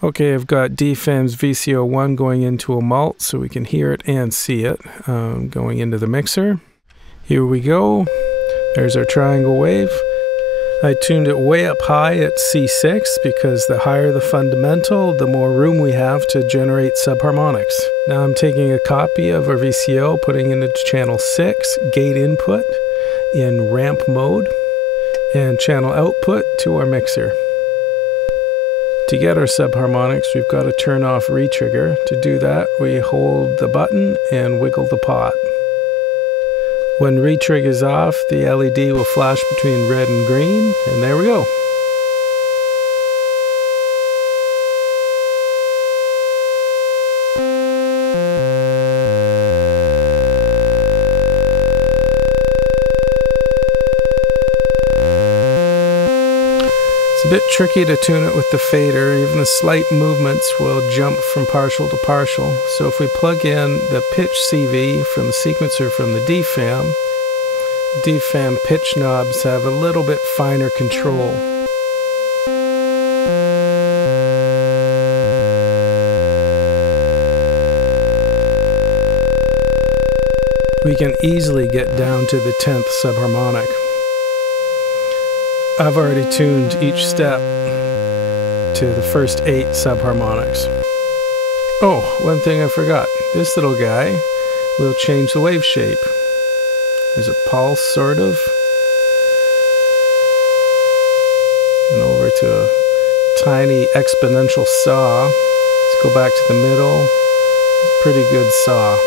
Okay, I've got DFAM's VCO1 going into a mult so we can hear it and see it going into the mixer. Here we go. There's our triangle wave. I tuned it way up high at C6 because the higher the fundamental, the more room we have to generate subharmonics. Now I'm taking a copy of our VCO, putting it into channel 6, gate input in ramp mode, and channel output to our mixer. To get our subharmonics, we've got to turn off retrigger. To do that, we hold the button and wiggle the pot. When retrigger is off, the LED will flash between red and green, and there we go. It's a bit tricky to tune it with the fader. Even the slight movements will jump from partial to partial. So if we plug in the pitch CV from the sequencer from the DFAM pitch knobs have a little bit finer control. We can easily get down to the 10th subharmonic. I've already tuned each step to the first 8 subharmonics. Oh, one thing I forgot. This little guy will change the wave shape. There's a pulse, sort of. And over to a tiny exponential saw. Let's go back to the middle. It's a pretty good saw.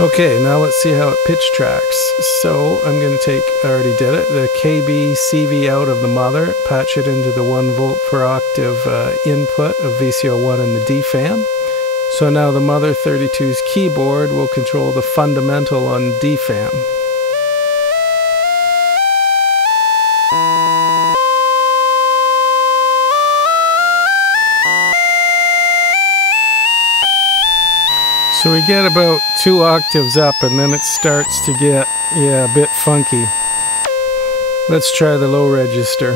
Okay, now let's see how it pitch tracks. So I'm going to take, I already did it, the KB CV out of the mother, patch it into the 1 volt per octave input of VCO1 and the DFAM. So now the mother 32's keyboard will control the fundamental on DFAM. So we get about 2 octaves up and then it starts to get, a bit funky. Let's try the low register.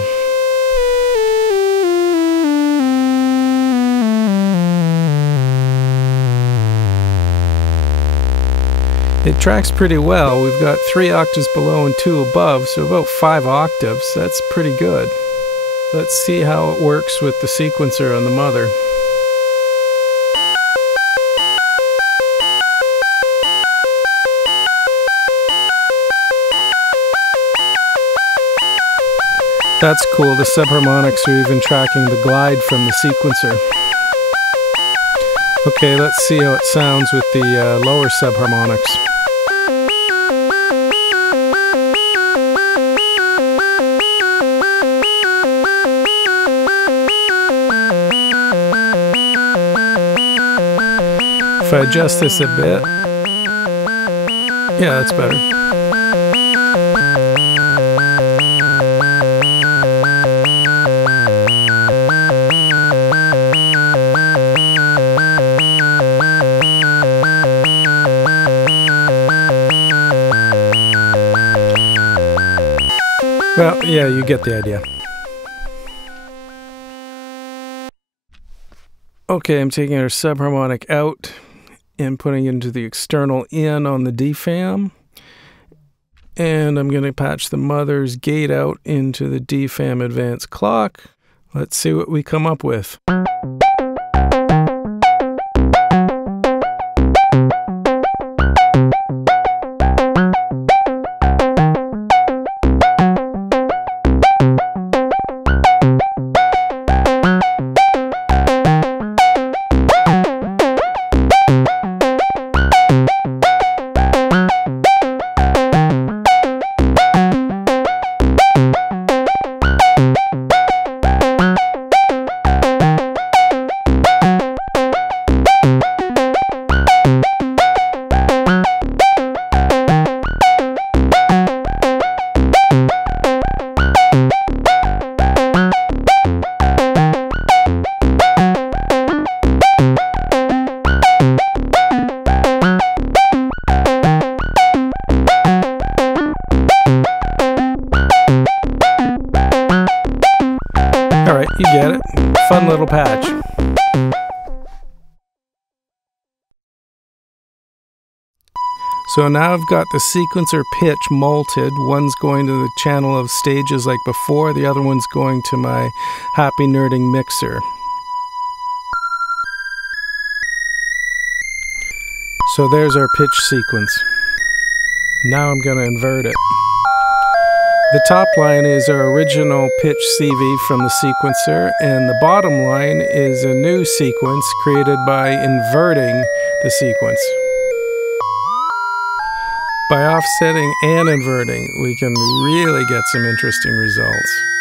It tracks pretty well. We've got 3 octaves below and 2 above, so about 5 octaves. That's pretty good. Let's see how it works with the sequencer on the mother. That's cool, the subharmonics are even tracking the glide from the sequencer. Okay, let's see how it sounds with the lower subharmonics. If I adjust this a bit, yeah, that's better. Well, yeah, you get the idea. Okay, I'm taking our subharmonic out and putting it into the external in on the DFAM. And I'm going to patch the mother's gate out into the DFAM advanced clock. Let's see what we come up with. You get it. Fun little patch. So now I've got the sequencer pitch malted. One's going to the channel of stages like before, the other one's going to my happy nerding mixer. So there's our pitch sequence. Now I'm going to invert it. The top line is our original pitch CV from the sequencer, and the bottom line is a new sequence created by inverting the sequence. By offsetting and inverting, we can really get some interesting results.